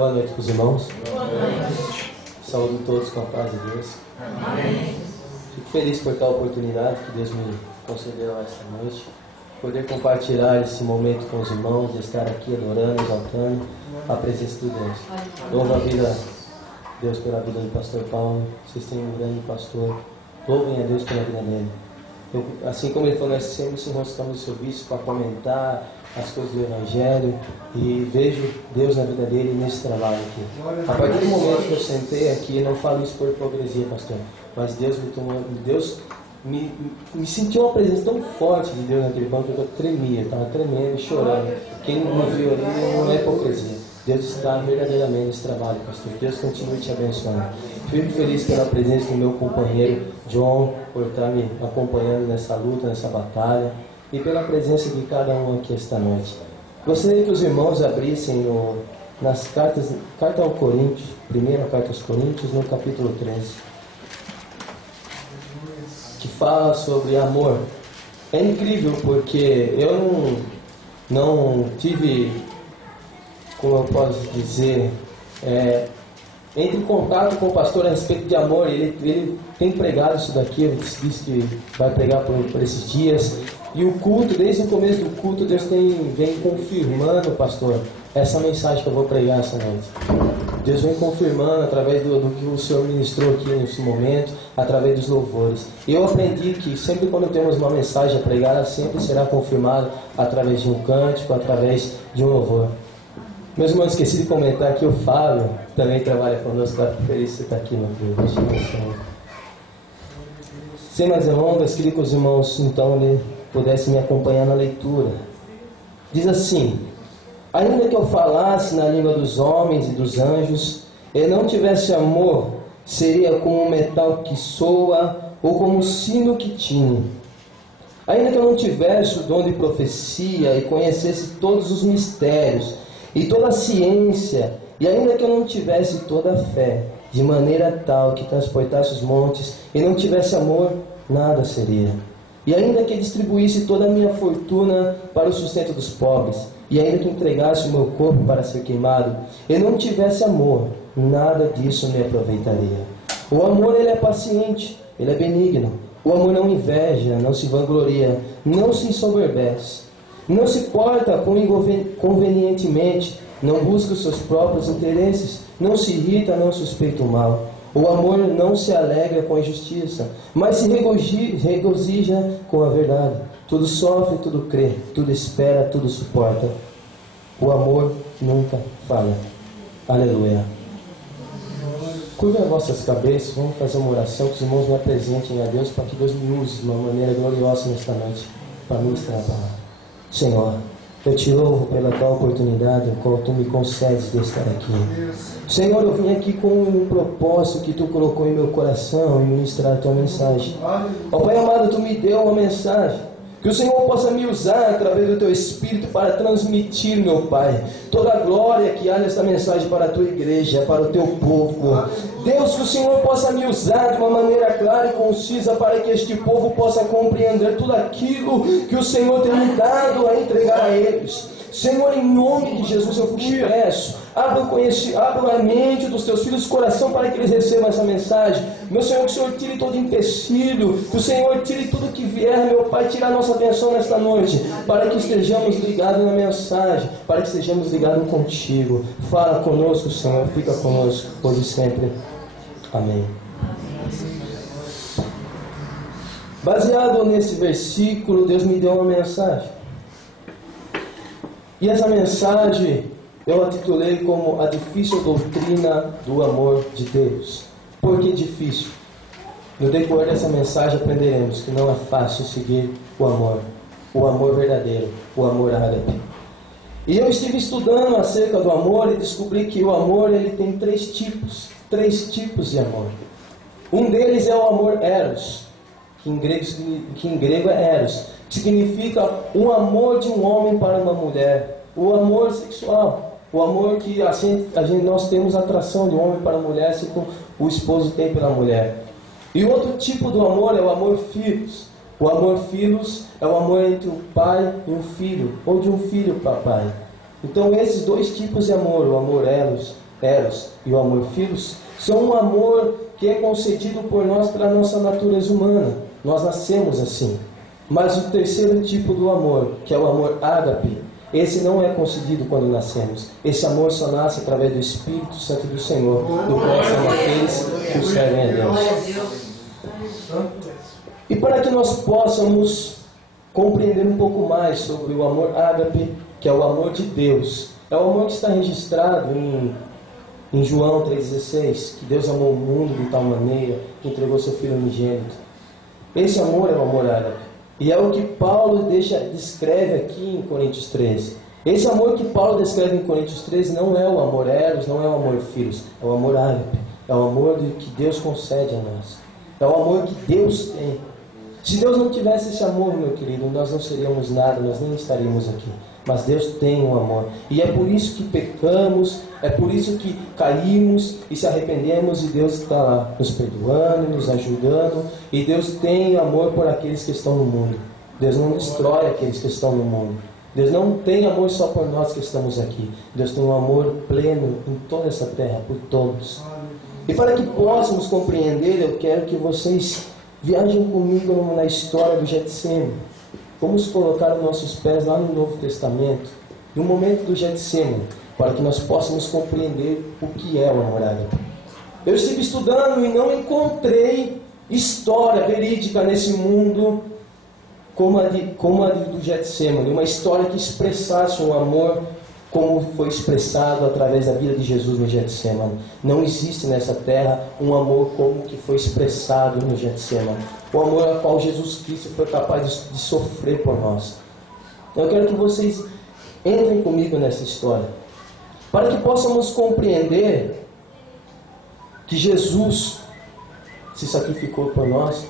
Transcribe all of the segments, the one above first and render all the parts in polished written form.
Boa noite para os irmãos. Boa noite. Saúdo todos com a paz de Deus. Amém. Fico feliz por tal oportunidade que Deus me concedeu esta noite. Poder compartilhar esse momento com os irmãos, de estar aqui adorando, exaltando a presença de Deus. Louvo a vida, Deus pela vida do pastor Paulo. Vocês têm um grande pastor. Louvem a Deus pela vida dele. Assim como ele falou, nós sempre nos enroscamos no seu vício para comentar as coisas do Evangelho, e vejo Deus na vida dele nesse trabalho aqui. A partir do momento que eu sentei aqui, não falo isso por hipocrisia, pastor, mas Deus me sentiu uma presença tão forte de Deus naquele banco que eu tremia, estava tremendo e chorando. Quem não viu ali não é hipocrisia. Deus está verdadeiramente nesse trabalho, pastor. Deus continue te abençoando. Fico feliz pela presença do meu companheiro John, por estar me acompanhando nessa luta, nessa batalha, e pela presença de cada um aqui esta noite. Gostaria que os irmãos abrissem nas carta ao Coríntios, primeira carta aos Coríntios, no capítulo 13, que fala sobre amor. É incrível porque eu não tive, como eu posso dizer, entre em contato com o pastor a respeito de amor. Ele tem pregado isso daqui, ele disse que vai pregar por esses dias. E o culto, desde o começo do culto, Deus vem confirmando, pastor, essa mensagem que eu vou pregar essa noite. Deus vem confirmando através do que o Senhor ministrou aqui nesse momento, através dos louvores. E eu aprendi que sempre quando temos uma mensagem a pregar, ela sempre será confirmada através de um cântico, através de um louvor. Meus irmãos, esqueci de comentar que o Fábio também trabalha conosco, para feliz você estar aqui, meu Deus. Sem mais delongas, queria que os irmãos então pudessem me acompanhar na leitura. Diz assim: ainda que eu falasse na língua dos homens e dos anjos, e não tivesse amor, seria como um metal que soa, ou como um sino que tine. Ainda que eu não tivesse o dom de profecia, e conhecesse todos os mistérios, e toda a ciência, e ainda que eu não tivesse toda a fé, de maneira tal que transportasse os montes, e não tivesse amor, nada seria. E ainda que distribuísse toda a minha fortuna para o sustento dos pobres, e ainda que entregasse o meu corpo para ser queimado, e não tivesse amor, nada disso me aproveitaria. O amor, ele é paciente, ele é benigno. O amor não inveja, não se vangloria, não se ensoberbece, não se porta convenientemente, não busca os seus próprios interesses, não se irrita, não suspeita o mal. O amor não se alegra com a injustiça, mas se regozija com a verdade. Tudo sofre, tudo crê, tudo espera, tudo suporta. O amor nunca falha. Aleluia. Curvem as vossas cabeças, vamos fazer uma oração, que os irmãos me apresentem a Deus, para que Deus me use de uma maneira gloriosa nesta noite, para ministrar a palavra. Senhor, eu te louvo pela tua oportunidade, qual tu me concedes de estar aqui. Senhor, eu vim aqui com um propósito que tu colocou em meu coração, e ministrar a tua mensagem. Ó Pai amado, tu me deu uma mensagem, que o Senhor possa me usar através do teu Espírito para transmitir, meu Pai, toda a glória que há nesta mensagem para a tua igreja, para o teu povo. Deus, que o Senhor possa me usar de uma maneira clara e concisa para que este povo possa compreender tudo aquilo que o Senhor tem me dado a entregar a eles. Senhor, em nome de Jesus eu te peço, abra a mente dos teus filhos, o coração, para que eles recebam essa mensagem. Meu Senhor, que o Senhor tire todo empecilho, que o Senhor tire tudo que vier, meu Pai, tire a nossa atenção nesta noite, para que estejamos ligados na mensagem, para que estejamos ligados contigo. Fala conosco, Senhor, fica conosco, hoje e sempre. Amém. Baseado nesse versículo, Deus me deu uma mensagem. E essa mensagem eu a titulei como a difícil doutrina do amor de Deus. Por que difícil? No decorrer dessa mensagem aprenderemos que não é fácil seguir o amor verdadeiro, o amor ágape. E eu estive estudando acerca do amor e descobri que o amor ele tem três tipos de amor. Um deles é o amor eros, que em grego é eros, que significa o amor de um homem para uma mulher, o amor sexual, o amor que nós temos atração de um homem para a mulher, assim como o esposo tem pela mulher. E outro tipo do amor é o amor filos. O amor filos é o amor entre um pai e um filho, ou de um filho para pai. Então esses dois tipos de amor, o amor eros eros, e o amor filos, são um amor que é concedido por nós pela nossa natureza humana. Nós nascemos assim. Mas o terceiro tipo do amor, que é o amor ágape, esse não é concedido quando nascemos. Esse amor só nasce através do Espírito Santo do Senhor, do qual são aqueles que o servem a Deus. E para que nós possamos compreender um pouco mais sobre o amor ágape, que é o amor de Deus, é o amor que está registrado em João 3,16, que Deus amou o mundo de tal maneira que entregou seu Filho unigênito. Esse amor é o amor ágape. E é o que Paulo descreve aqui em Coríntios 13. Esse amor que Paulo descreve em Coríntios 13 não é o amor eros, não é o amor filos, é o amor ágape. É o amor que Deus concede a nós. É o amor que Deus tem. Se Deus não tivesse esse amor, meu querido, nós não seríamos nada, nós nem estaríamos aqui. Mas Deus tem um amor. E é por isso que pecamos, é por isso que caímos e se arrependemos, e Deus está lá nos perdoando, nos ajudando. E Deus tem amor por aqueles que estão no mundo. Deus não destrói aqueles que estão no mundo. Deus não tem amor só por nós que estamos aqui. Deus tem um amor pleno em toda essa terra, por todos. E para que possamos compreender, eu quero que vocês viajem comigo na história do Getsemane. Vamos colocar os nossos pés lá no Novo Testamento, no momento do Getsemane, para que nós possamos compreender o que é o amor ágape. Eu estive estudando e não encontrei história verídica nesse mundo como a do Getsemane, uma história que expressasse um amor como foi expressado através da vida de Jesus no Getsemane. Não existe nessa terra um amor como que foi expressado no Getsemane. O amor ao qual Jesus Cristo foi capaz de sofrer por nós. Eu quero que vocês entrem comigo nessa história, para que possamos compreender que Jesus se sacrificou por nós.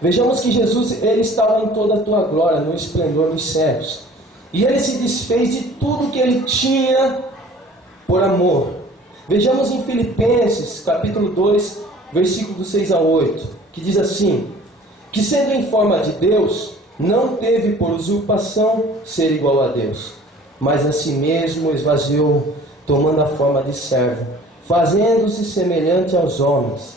Vejamos que Jesus, ele estava em toda a tua glória, no esplendor dos céus. E ele se desfez de tudo que ele tinha por amor. Vejamos em Filipenses, capítulo 2, versículos 6 a 8, que diz assim: que sendo em forma de Deus, não teve por usurpação ser igual a Deus, mas a si mesmo esvaziou, tomando a forma de servo, fazendo-se semelhante aos homens.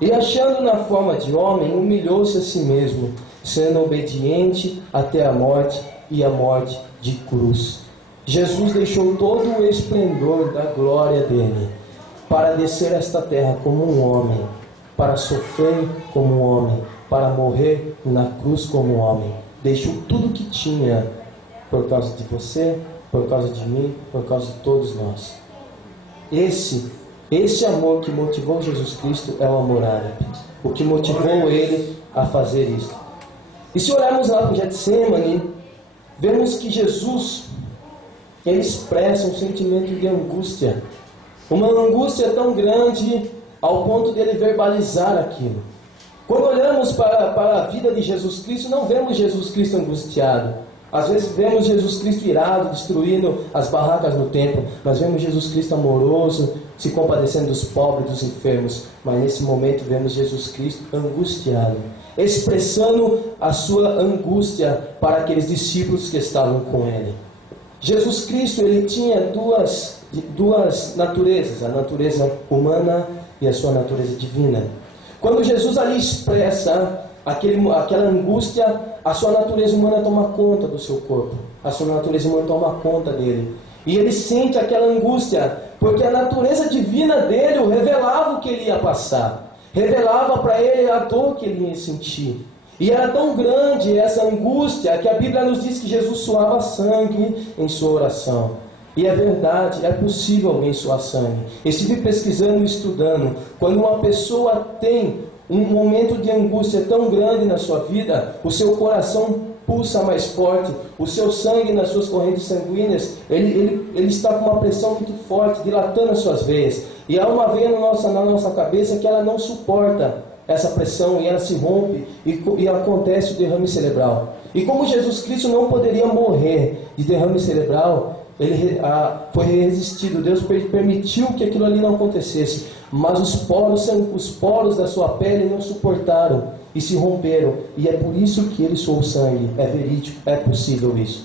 E achando na forma de homem, humilhou-se a si mesmo, sendo obediente até a morte, e a morte de cruz. Jesus deixou todo o esplendor da glória dele para descer a esta terra como um homem, para sofrer como um homem, para morrer na cruz como um homem. Deixou tudo que tinha por causa de você, por causa de mim, por causa de todos nós. Esse amor que motivou Jesus Cristo é o amor ágape, o que motivou ele a fazer isso. E se olharmos lá para o Getsemane, vemos que Jesus, ele expressa um sentimento de angústia. Uma angústia tão grande ao ponto de ele verbalizar aquilo. Quando olhamos para a vida de Jesus Cristo, não vemos Jesus Cristo angustiado. Às vezes vemos Jesus Cristo irado, destruindo as barracas no templo. Mas vemos Jesus Cristo amoroso, se compadecendo dos pobres, dos enfermos. Mas nesse momento vemos Jesus Cristo angustiado, expressando a sua angústia para aqueles discípulos que estavam com ele. Jesus Cristo, ele tinha duas naturezas, a natureza humana e a sua natureza divina. Quando Jesus ali expressa aquela angústia, a sua natureza humana toma conta do seu corpo, a sua natureza humana toma conta dele. E ele sente aquela angústia, porque a natureza divina dele o revelava o que ele ia passar, revelava para ele a dor que ele ia sentir. E era tão grande essa angústia que a Bíblia nos diz que Jesus suava sangue em sua oração. E é verdade, é possível alguém suar sangue. Eu estive pesquisando e estudando. Quando uma pessoa tem um momento de angústia tão grande na sua vida, o seu coração pulsa mais forte, o seu sangue nas suas correntes sanguíneas, ele está com uma pressão muito forte, dilatando as suas veias. E há uma veia na nossa cabeça que ela não suporta essa pressão e ela se rompe e acontece o derrame cerebral. E como Jesus Cristo não poderia morrer de derrame cerebral, ele foi resistido. Deus permitiu que aquilo ali não acontecesse, mas os poros da sua pele não suportaram e se romperam, e é por isso que ele suou sangue. É verídico, é possível isso.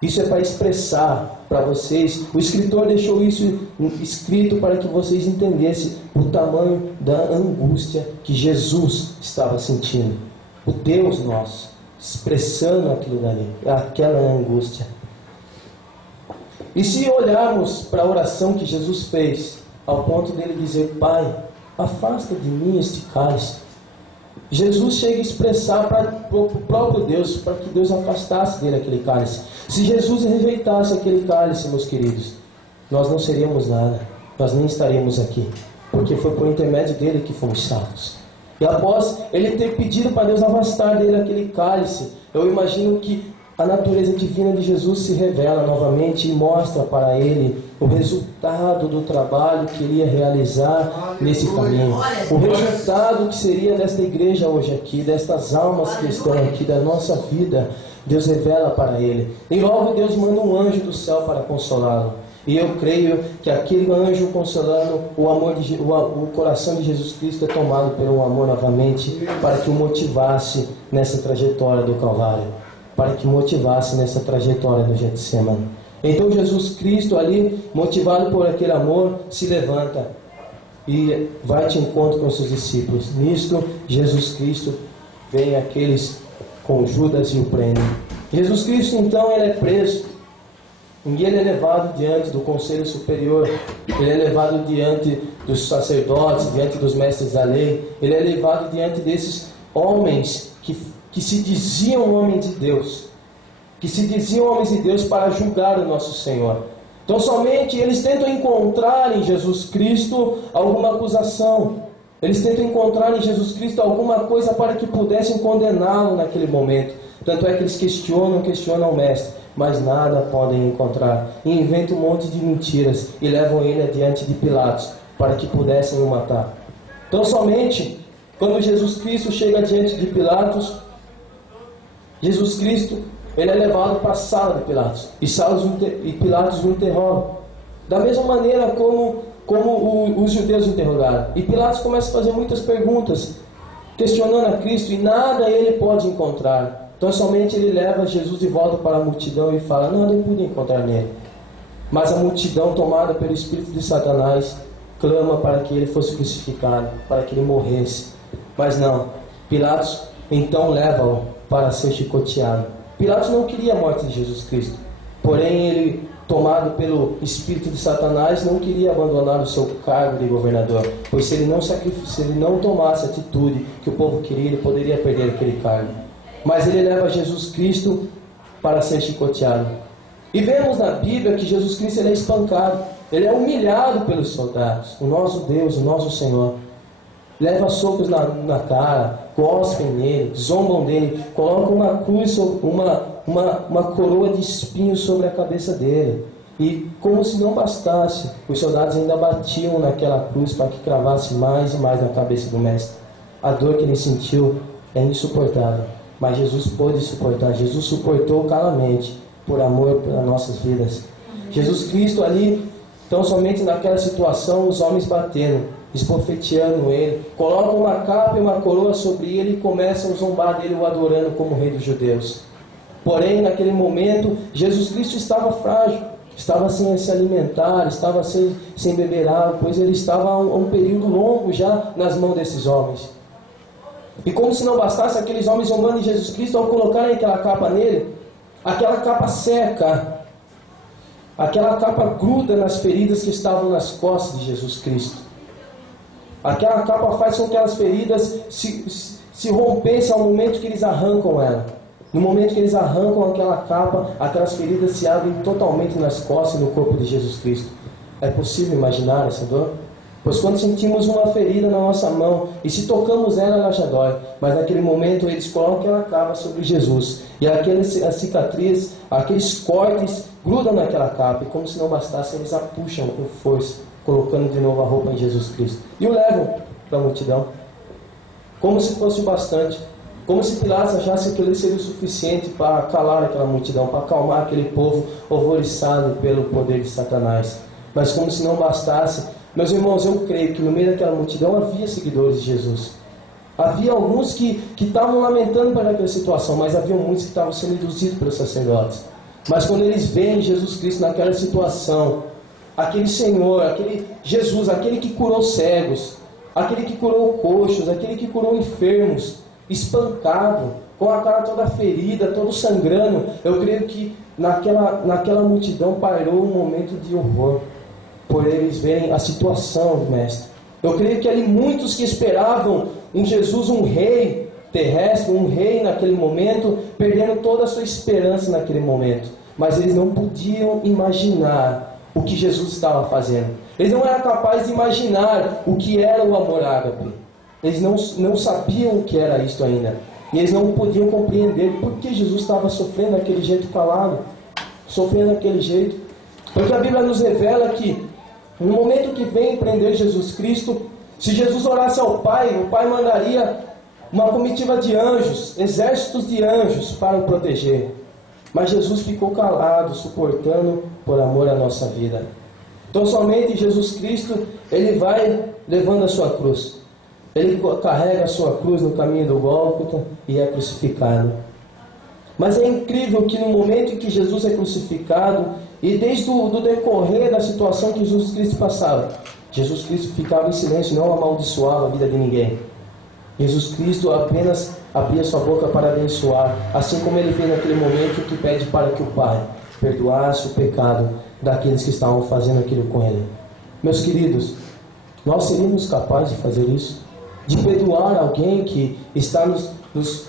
Isso é para expressar para vocês. O escritor deixou isso escrito para que vocês entendessem o tamanho da angústia que Jesus estava sentindo. O Deus nosso, expressando aquilo dali, aquela angústia. E se olharmos para a oração que Jesus fez, ao ponto dele dizer: Pai, afasta de mim este cálice. Jesus chega a expressar para o próprio Deus, para que Deus afastasse dele aquele cálice. Se Jesus rejeitasse aquele cálice, meus queridos, nós não seríamos nada, nós nem estaríamos aqui, porque foi por intermédio dele que fomos salvos. E após ele ter pedido para Deus afastar dele aquele cálice, eu imagino que a natureza divina de Jesus se revela novamente e mostra para ele o resultado do trabalho que ele ia realizar nesse caminho. O resultado que seria desta igreja hoje aqui, destas almas que estão aqui, da nossa vida, Deus revela para ele. E logo Deus manda um anjo do céu para consolá-lo. E eu creio que aquele anjo consolando o coração de Jesus Cristo é tomado pelo amor novamente, para que o motivasse nessa trajetória do Calvário, para que motivasse nessa trajetória do Getsemane. Então Jesus Cristo ali, motivado por aquele amor, se levanta e vai de encontro com seus discípulos. Nisto, Jesus Cristo vem aqueles com Judas e o prendem. Jesus Cristo então ele é preso e ele é levado diante do conselho superior, ele é levado diante dos sacerdotes, diante dos mestres da lei, ele é levado diante desses homens que se diziam homens de Deus, para julgar o nosso Senhor. Então somente eles tentam encontrar em Jesus Cristo alguma acusação, eles tentam encontrar em Jesus Cristo alguma coisa para que pudessem condená-lo naquele momento. Tanto é que eles questionam o mestre, mas nada podem encontrar, e inventam um monte de mentiras e levam ele adiante de Pilatos para que pudessem o matar. Então somente quando Jesus Cristo chega diante de Pilatos, Jesus Cristo ele é levado para a sala de Pilatos, e Pilatos o interroga da mesma maneira como os judeus interrogaram. E Pilatos começa a fazer muitas perguntas, questionando a Cristo, e nada ele pode encontrar. Então somente ele leva Jesus de volta para a multidão e fala: nada eu pude encontrar nele. Mas a multidão, tomada pelo espírito de Satanás, clama para que ele fosse crucificado, para que ele morresse. Mas não, Pilatos então leva-o para ser chicoteado. Pilatos não queria a morte de Jesus Cristo, porém ele, tomado pelo espírito de Satanás, não queria abandonar o seu cargo de governador, pois se ele não tomasse a atitude que o povo queria, ele poderia perder aquele cargo. Mas ele leva Jesus Cristo para ser chicoteado. E vemos na Bíblia que Jesus Cristo ele é espancado, ele é humilhado pelos soldados. O nosso Deus, o nosso Senhor, leva socos na cara, cospem nele, zombam dele, colocam uma cruz, uma coroa de espinhos sobre a cabeça dele. E como se não bastasse, os soldados ainda batiam naquela cruz para que cravasse mais e mais na cabeça do mestre. A dor que ele sentiu é insuportável, mas Jesus pôde suportar. Jesus suportou calmamente, por amor pelas nossas vidas. Jesus Cristo ali, então somente naquela situação, os homens batendo, esbofeteando ele, colocam uma capa e uma coroa sobre ele e começam a zombar dele, o adorando como rei dos judeus. Porém, naquele momento, Jesus Cristo estava frágil, estava sem se alimentar, estava sem beber água, pois ele estava há um período longo já nas mãos desses homens. E como se não bastasse aqueles homens zombando de Jesus Cristo, ao colocarem aquela capa nele, aquela capa seca, aquela capa gruda nas feridas que estavam nas costas de Jesus Cristo. Aquela capa faz com que as feridas se rompessem ao momento que eles arrancam ela. No momento que eles arrancam aquela capa, aquelas feridas se abrem totalmente nas costas e no corpo de Jesus Cristo. É possível imaginar essa dor? Pois quando sentimos uma ferida na nossa mão e se tocamos ela já dói. Mas naquele momento eles colocam aquela capa sobre Jesus. E as cicatrizes, aqueles cortes grudam naquela capa. E como se não bastasse, eles a puxam com força, colocando de novo a roupa em Jesus Cristo. E o levam para a multidão. Como se fosse bastante. Como se Pilatos achasse que ele seria o suficiente para calar aquela multidão, para acalmar aquele povo horrorizado pelo poder de Satanás. Mas como se não bastasse, meus irmãos, eu creio que no meio daquela multidão havia seguidores de Jesus. Havia alguns que estavam lamentando por aquela situação, mas havia muitos que estavam sendo induzidos pelos sacerdotes. Mas quando eles veem Jesus Cristo naquela situação, aquele Senhor, aquele Jesus, aquele que curou cegos, aquele que curou coxos, aquele que curou enfermos, espancado, com a cara toda ferida, todo sangrando, eu creio que naquela multidão pairou um momento de horror, por eles verem a situação do Mestre. Eu creio que ali muitos que esperavam em Jesus um rei terrestre, um rei naquele momento, perdendo toda a sua esperança naquele momento. Mas eles não podiam imaginar o que Jesus estava fazendo. Eles não eram capazes de imaginar o que era o amor ágape. Eles não sabiam o que era isto ainda. E eles não podiam compreender por que Jesus estava sofrendo daquele jeito calado, sofrendo daquele jeito. Porque a Bíblia nos revela que no momento que vem prender Jesus Cristo, se Jesus orasse ao Pai, o Pai mandaria uma comitiva de anjos, exércitos de anjos para o proteger. Mas Jesus ficou calado, suportando por amor à nossa vida. Então somente Jesus Cristo, Ele vai levando a sua cruz. Ele carrega a sua cruz no caminho do Gólgota e é crucificado. Mas é incrível que no momento em que Jesus é crucificado, e desde o decorrer da situação que Jesus Cristo passava, Jesus Cristo ficava em silêncio, não amaldiçoava a vida de ninguém. Jesus Cristo apenas abria sua boca para abençoar, assim como Ele fez naquele momento que pede para que o Pai perdoasse o pecado daqueles que estavam fazendo aquilo com Ele. Meus queridos, nós seríamos capazes de fazer isso? De perdoar alguém que está nos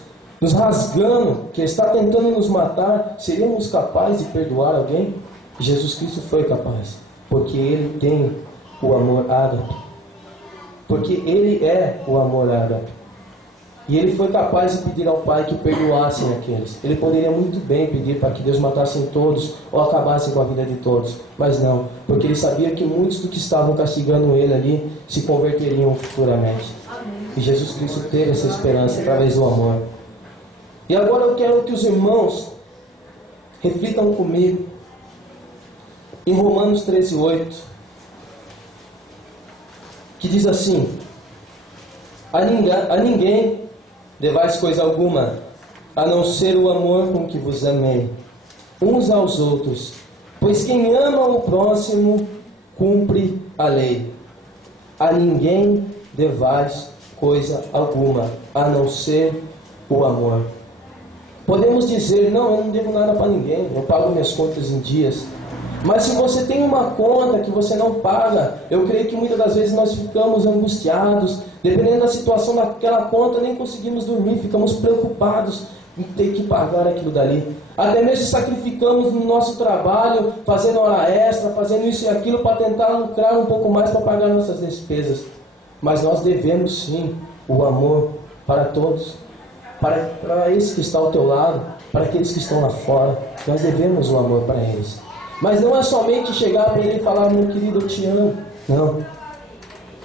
rasgando, que está tentando nos matar? Seríamos capazes de perdoar alguém? Jesus Cristo foi capaz, porque Ele tem o amor ágape, porque Ele é o amor ágape. E Ele foi capaz de pedir ao Pai que perdoassem aqueles. Ele poderia muito bem pedir para que Deus matasse todos ou acabasse com a vida de todos, mas não, porque Ele sabia que muitos dos que estavam castigando Ele ali se converteriam futuramente. E Jesus Cristo teve essa esperança através do amor. E agora eu quero que os irmãos reflitam comigo em Romanos 13:8, que diz assim: a ninguém devais coisa alguma, a não ser o amor com que vos amei, uns aos outros, pois quem ama o próximo, cumpre a lei. A ninguém devais coisa alguma, a não ser o amor. Podemos dizer, não, eu não devo nada para ninguém, eu pago minhas contas em dias. Mas se você tem uma conta que você não paga, eu creio que muitas das vezes nós ficamos angustiados, dependendo da situação daquela conta, nem conseguimos dormir, ficamos preocupados em ter que pagar aquilo dali. Até mesmo sacrificamos no nosso trabalho, fazendo hora extra, fazendo isso e aquilo para tentar lucrar um pouco mais para pagar nossas despesas. Mas nós devemos sim o amor para todos, para esse que está ao teu lado, para aqueles que estão lá fora. Nós devemos o amor para eles. Mas não é somente chegar para ele e falar, meu querido, eu te amo. Não.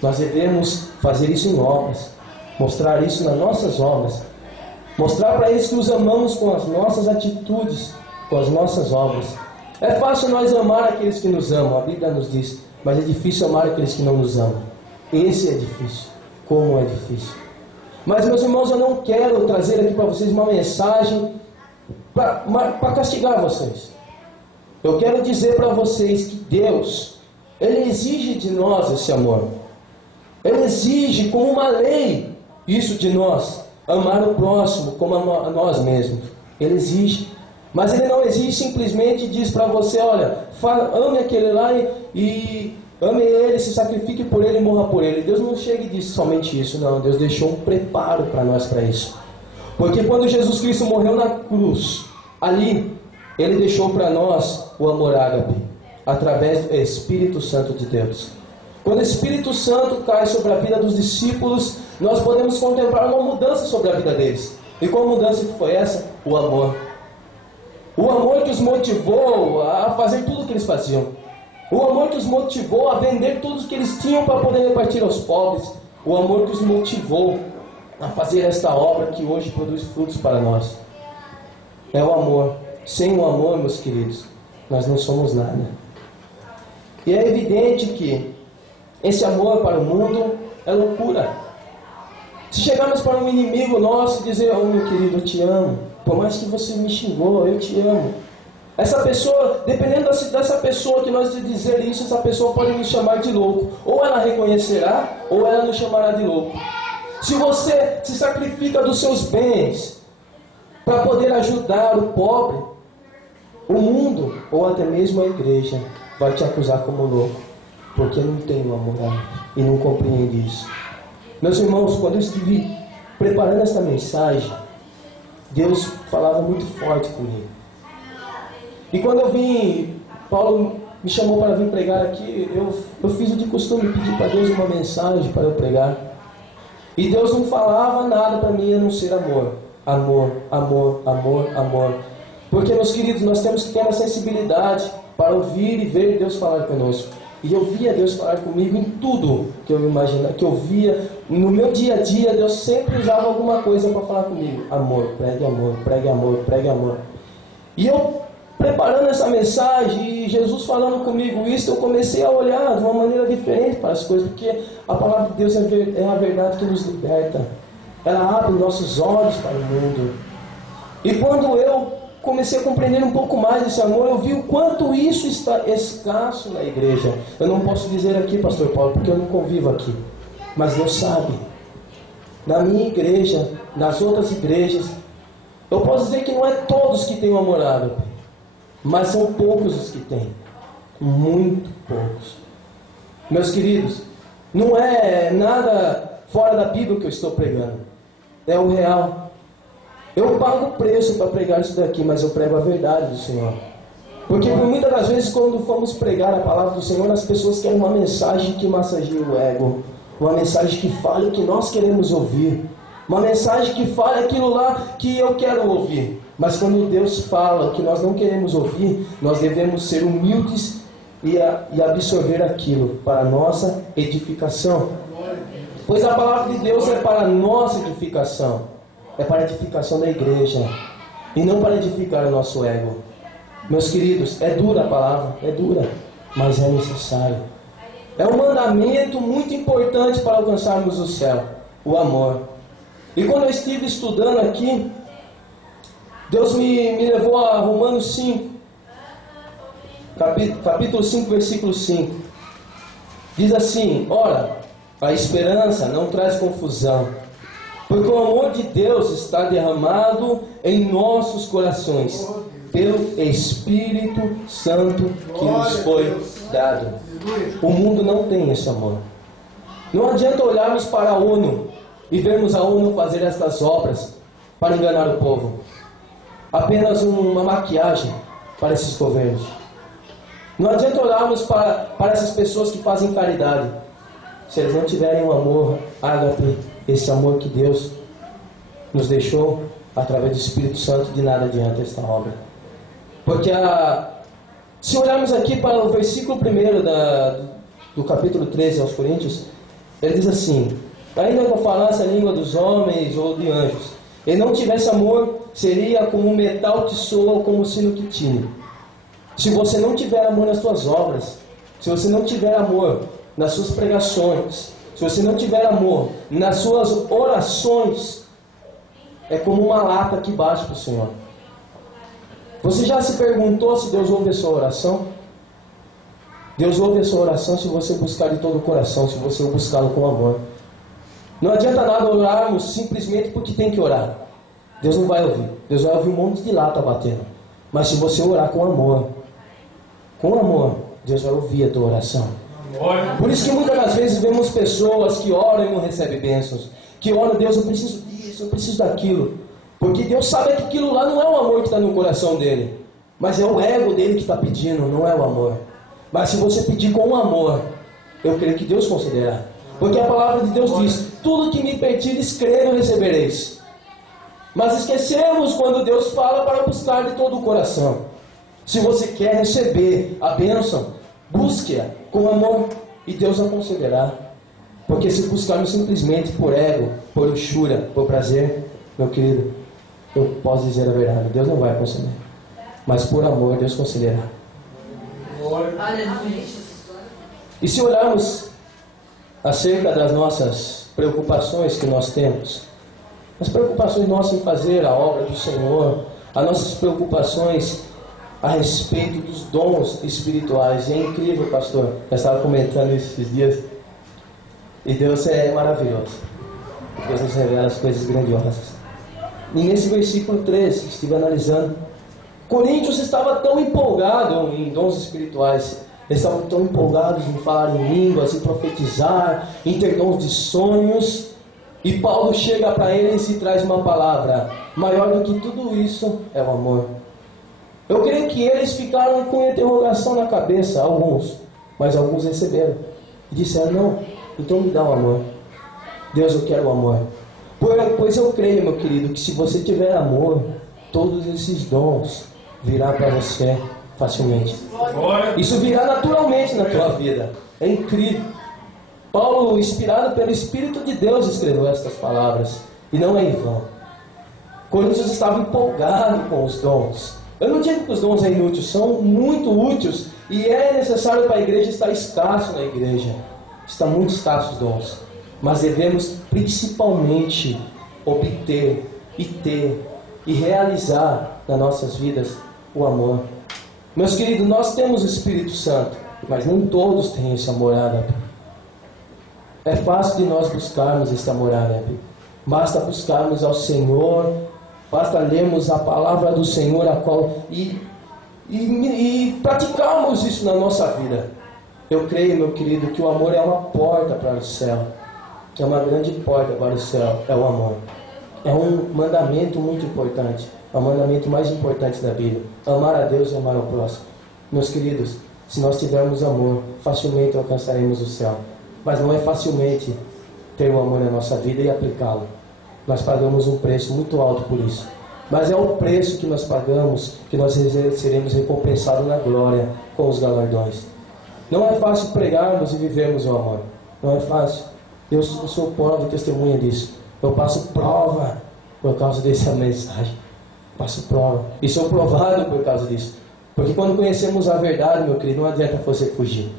Nós devemos fazer isso em obras. Mostrar isso nas nossas obras. Mostrar para eles que os amamos com as nossas atitudes, com as nossas obras. É fácil nós amar aqueles que nos amam, a Bíblia nos diz. Mas é difícil amar aqueles que não nos amam. Esse é difícil. Como é difícil. Mas, meus irmãos, eu não quero trazer aqui para vocês uma mensagem para castigar vocês. Eu quero dizer para vocês que Deus, Ele exige de nós esse amor. Ele exige como uma lei isso de nós, amar o próximo como a nós mesmos. Ele exige. Mas Ele não exige simplesmente e diz para você, olha, ame aquele lá e ame ele, se sacrifique por ele e morra por ele. Deus não chega e diz somente isso, não. Deus deixou um preparo para nós para isso. Porque quando Jesus Cristo morreu na cruz, ali, Ele deixou para nós o amor ágape, através do Espírito Santo de Deus. Quando o Espírito Santo cai sobre a vida dos discípulos, nós podemos contemplar uma mudança sobre a vida deles. E qual mudança que foi essa? O amor. O amor que os motivou a fazer tudo o que eles faziam. O amor que os motivou a vender tudo que eles tinham para poder repartir aos pobres. O amor que os motivou a fazer esta obra que hoje produz frutos para nós. É o amor. Sem o amor, meus queridos, nós não somos nada. E é evidente que esse amor para o mundo é loucura. Se chegarmos para um inimigo nosso e dizer, oh meu querido, eu te amo, por mais que você me xingou, eu te amo. Essa pessoa, dependendo dessa pessoa que nós dizer isso, essa pessoa pode nos chamar de louco. Ou ela reconhecerá, ou ela nos chamará de louco. Se você se sacrifica dos seus bens para poder ajudar o pobre, o mundo, ou até mesmo a igreja, vai te acusar como louco, porque não tem uma moral e não compreende isso. Meus irmãos, quando eu estive preparando esta mensagem, Deus falava muito forte comigo. E quando eu vim, Paulo me chamou para vir pregar aqui, eu fiz o de costume, pedi para Deus uma mensagem para eu pregar. E Deus não falava nada para mim a não ser amor. Amor, amor, amor, amor. Porque, meus queridos, nós temos que ter uma sensibilidade para ouvir e ver Deus falar conosco. E eu via Deus falar comigo em tudo que eu imaginava, que eu via. No meu dia a dia, Deus sempre usava alguma coisa para falar comigo. Amor, pregue amor, pregue amor, pregue amor. E eu, preparando essa mensagem, e Jesus falando comigo isso, eu comecei a olhar de uma maneira diferente para as coisas, porque a palavra de Deus é a verdade que nos liberta. Ela abre nossos olhos para o mundo. E quando eu comecei a compreender um pouco mais desse amor, eu vi o quanto isso está escasso na igreja. Eu não posso dizer aqui, pastor Paulo, porque eu não convivo aqui. Mas Deus sabe. Na minha igreja, nas outras igrejas, eu posso dizer que não é todos que têm um amor ágape, mas são poucos os que têm. Muito poucos. Meus queridos, não é nada fora da Bíblia que eu estou pregando. É o real. Eu pago o preço para pregar isso daqui, mas eu prego a verdade do Senhor. Porque por muitas das vezes, quando formos pregar a palavra do Senhor, as pessoas querem uma mensagem que massageie o ego, uma mensagem que fale o que nós queremos ouvir, uma mensagem que fale aquilo lá que eu quero ouvir. Mas quando Deus fala o que nós não queremos ouvir, nós devemos ser humildes e absorver aquilo para a nossa edificação. Pois a palavra de Deus é para a nossa edificação. É para a edificação da igreja. E não para edificar o nosso ego. Meus queridos, é dura a palavra. É dura. Mas é necessário. É um mandamento muito importante para alcançarmos o céu. O amor. E quando eu estive estudando aqui, Deus me levou a Romanos 5. Capítulo 5, versículo 5. Diz assim: ora, a esperança não traz confusão, porque o amor de Deus está derramado em nossos corações, pelo Espírito Santo que nos foi dado. O mundo não tem esse amor. Não adianta olharmos para a ONU e vermos a ONU fazer estas obras para enganar o povo. Apenas uma maquiagem para esses governos. Não adianta olharmos para essas pessoas que fazem caridade, se eles não tiverem um amor ágape, esse amor que Deus nos deixou através do Espírito Santo, de nada adianta esta obra. Porque se olharmos aqui para o versículo 1 do capítulo 13 aos Coríntios, ele diz assim: ainda que eu falasse a língua dos homens ou de anjos, e não tivesse amor, seria como um metal que soa ou como um sino que tine. Se você não tiver amor nas suas obras, se você não tiver amor nas suas pregações, se você não tiver amor nas suas orações, é como uma lata que bate para o Senhor. Você já se perguntou se Deus ouve a sua oração? Deus ouve a sua oração se você buscar de todo o coração, se você buscá-lo com amor. Não adianta nada orarmos simplesmente porque tem que orar. Deus não vai ouvir. Deus vai ouvir um monte de lata batendo. Mas se você orar com amor, Deus vai ouvir a tua oração. Por isso que muitas das vezes vemos pessoas que oram e não recebem bênçãos, que oram: Deus, eu preciso disso, eu preciso daquilo. Porque Deus sabe que aquilo lá não é o amor que está no coração dele, mas é o ego dele que está pedindo, não é o amor. Mas se você pedir com amor, eu creio que Deus concederá. Porque a palavra de Deus diz: tudo que me pedires, crendo, recebereis. Mas esquecemos quando Deus fala para buscar de todo o coração. Se você quer receber a bênção, busque-a com amor e Deus a concederá. Porque se buscarmos simplesmente por ego, por luxúria, por prazer, meu querido, eu posso dizer a verdade, Deus não vai conceder. Mas por amor, Deus concederá. E se olharmos acerca das nossas preocupações que nós temos, as preocupações nossas em fazer a obra do Senhor, as nossas preocupações a respeito dos dons espirituais. E é incrível, pastor. Eu estava comentando esses dias. E Deus é maravilhoso. Deus nos revela as coisas grandiosas. E nesse versículo 13, estive analisando. Coríntios estava tão empolgado em dons espirituais. Eles estavam tão empolgados em falar em línguas, em profetizar, em ter dons de sonhos. E Paulo chega para eles e traz uma palavra: maior do que tudo isso é o amor. Eu creio que eles ficaram com interrogação na cabeça, alguns, mas alguns receberam. E disseram: não, então me dá o amor. Deus, eu quero o amor. Pois eu creio, meu querido, que se você tiver amor, todos esses dons virá para você facilmente. Isso virá naturalmente na tua vida. É incrível. Paulo, inspirado pelo Espírito de Deus, escreveu estas palavras. E não é em vão. Coríntios estava empolgado com os dons. Eu não digo que os dons são inúteis, são muito úteis. E é necessário para a igreja estar escasso na igreja. Está muito escasso os dons. Mas devemos principalmente obter e ter e realizar nas nossas vidas o amor. Meus queridos, nós temos o Espírito Santo, mas nem todos têm esse amor ágape. É fácil de nós buscarmos esse amor ágape. Basta buscarmos ao Senhor, basta lermos a palavra do Senhor e praticarmos isso na nossa vida. Eu creio, meu querido, que o amor é uma porta para o céu. É uma grande porta para o céu, é o amor. É um mandamento muito importante. É o mandamento mais importante da Bíblia. Amar a Deus e amar ao próximo. Meus queridos, se nós tivermos amor, facilmente alcançaremos o céu. Mas não é facilmente ter o amor na nossa vida e aplicá-lo. Nós pagamos um preço muito alto por isso. Mas é o preço que nós pagamos, que nós seremos recompensados na glória com os galardões. Não é fácil pregarmos e vivermos o amor. Não é fácil. Eu sou prova e testemunha disso. Eu passo prova por causa dessa mensagem. Passo prova. E sou provado por causa disso. Porque quando conhecemos a verdade, meu querido, não adianta você fugir.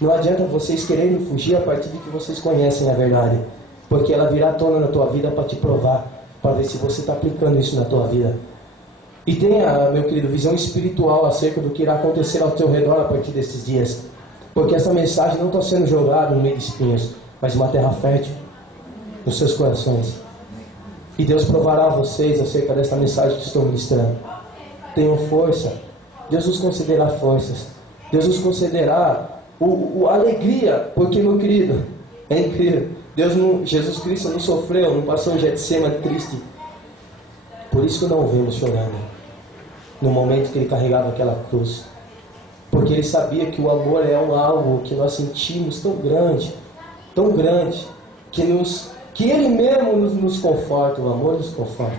Não adianta vocês quererem fugir a partir de que vocês conhecem a verdade. Porque ela virá à tona na tua vida para te provar. Para ver se você está aplicando isso na tua vida. E tenha, meu querido, visão espiritual acerca do que irá acontecer ao teu redor a partir desses dias. Porque essa mensagem não está sendo jogada no meio de espinhos, mas uma terra fértil nos seus corações. E Deus provará a vocês acerca desta mensagem que estou ministrando. Tenham força. Deus os concederá forças. Deus os concederá alegria. Porque, meu querido, é incrível. Jesus Cristo não sofreu, não passou em Getsemane triste. Por isso que não o vemos chorando no momento que ele carregava aquela cruz. Porque ele sabia que o amor é algo que nós sentimos tão grande, que ele mesmo nos conforta. O amor nos conforta.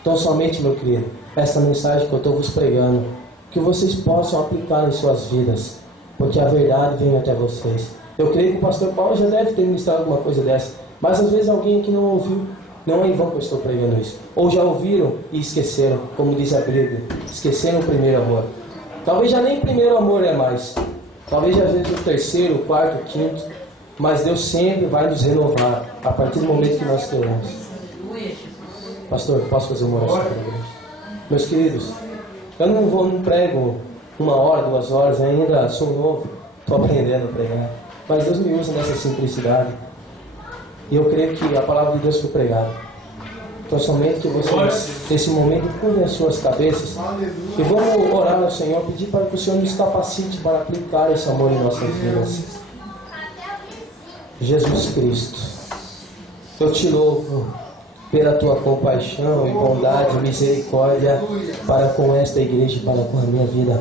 Então somente, meu querido, essa mensagem que eu estou vos pregando, que vocês possam aplicar em suas vidas, porque a verdade vem até vocês. Eu creio que o pastor Paulo já deve ter ministrado alguma coisa dessa, mas às vezes alguém que não ouviu. Não é em vão que eu estou pregando isso. Ou já ouviram e esqueceram, como diz a Bíblia, esqueceram o primeiro amor. Talvez já nem primeiro amor é mais. Talvez às vezes o terceiro, o quarto, o quinto. Mas Deus sempre vai nos renovar a partir do momento que nós queremos. Pastor, posso fazer uma oração para a igreja? Meus queridos, eu não prego 1 hora, 2 horas, ainda sou novo, estou aprendendo a pregar. Mas Deus me usa nessa simplicidade. E eu creio que a palavra de Deus foi pregada. Então somente que vocês, nesse momento, curvem as suas cabeças e vamos orar ao Senhor, pedir para que o Senhor nos capacite para aplicar esse amor em nossas vidas. Jesus Cristo, eu te louvo pela tua compaixão e bondade e misericórdia para com esta igreja e para com a minha vida.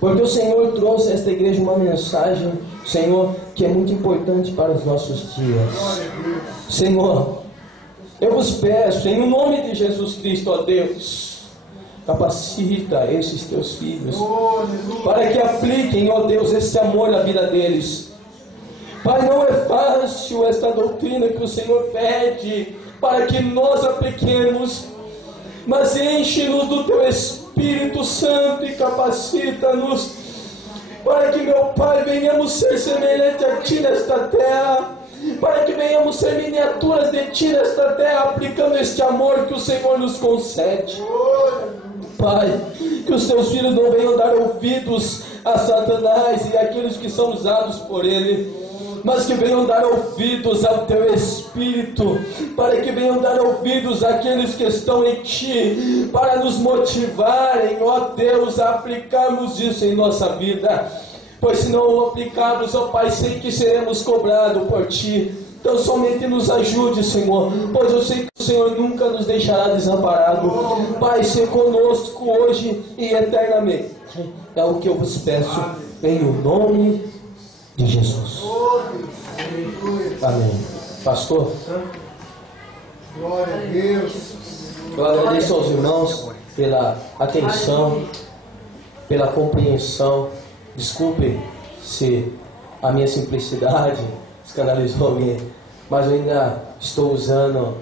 Porque o Senhor trouxe a esta igreja uma mensagem, Senhor, que é muito importante para os nossos dias. Senhor, eu vos peço, em nome de Jesus Cristo, ó Deus, capacita esses teus filhos, para que apliquem, ó Deus, esse amor na vida deles. Pai, não é fácil esta doutrina que o Senhor pede, para que nós apliquemos, mas enche-nos do teu Espírito Santo e capacita-nos, para que, meu Pai, venhamos ser semelhantes a Ti nesta terra, para que venhamos ser miniaturas de Ti nesta terra, aplicando este amor que o Senhor nos concede. Pai, que os teus filhos não venham dar ouvidos a Satanás e àqueles que são usados por ele, mas que venham dar ouvidos ao teu Espírito, para que venham dar ouvidos àqueles que estão em ti, para nos motivarem, ó Deus, a aplicarmos isso em nossa vida, pois se não o aplicarmos, ó Pai, sei que seremos cobrados por ti. Então somente nos ajude, Senhor, pois eu sei que o Senhor nunca nos deixará desamparado. Pai, seja conosco hoje e eternamente. É o que eu vos peço, em o nome de Jesus. Amém. Pastor, Glória a Deus. eu agradeço aos irmãos pela atenção, pela compreensão. Desculpe se a minha simplicidade escandalizou alguém, mas eu ainda estou usando,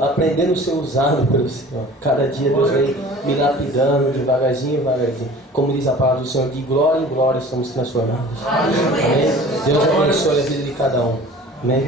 aprendendo a ser usado pelo Senhor. Cada dia Deus vem me lapidando devagarzinho, devagarzinho. Como diz a palavra do Senhor, de glória em glória estamos transformados. Amém? Deus abençoe a vida de cada um. Amém?